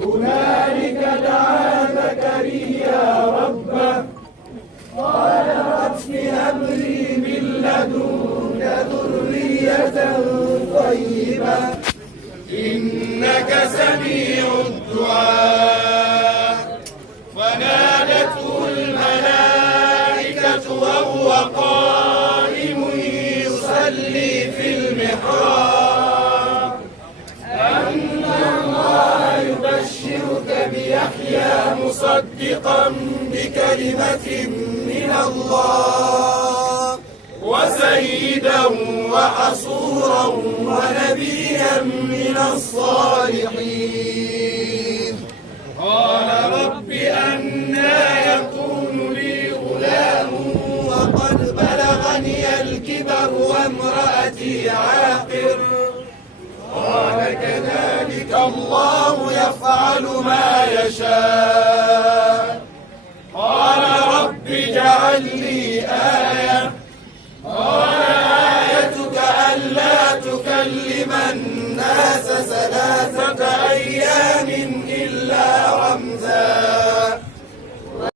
هنالك دعا زكريا ربه قال رب هب لي من لدنك ذرية طيبة إنك سميع الدعاء. فنادته الملائكة وهو قائم يصلي في المحراب أن الله يبشرك بيحيى مصدقا بكلمة من الله وسيدا وحصورا ونبيا من الصالحين. قال رب أنى يكون لي غلام وقد بلغني الكبر وامرأتي عاقر. قال كذلك الله يفعل ما يشاء. قال رب اجعل لي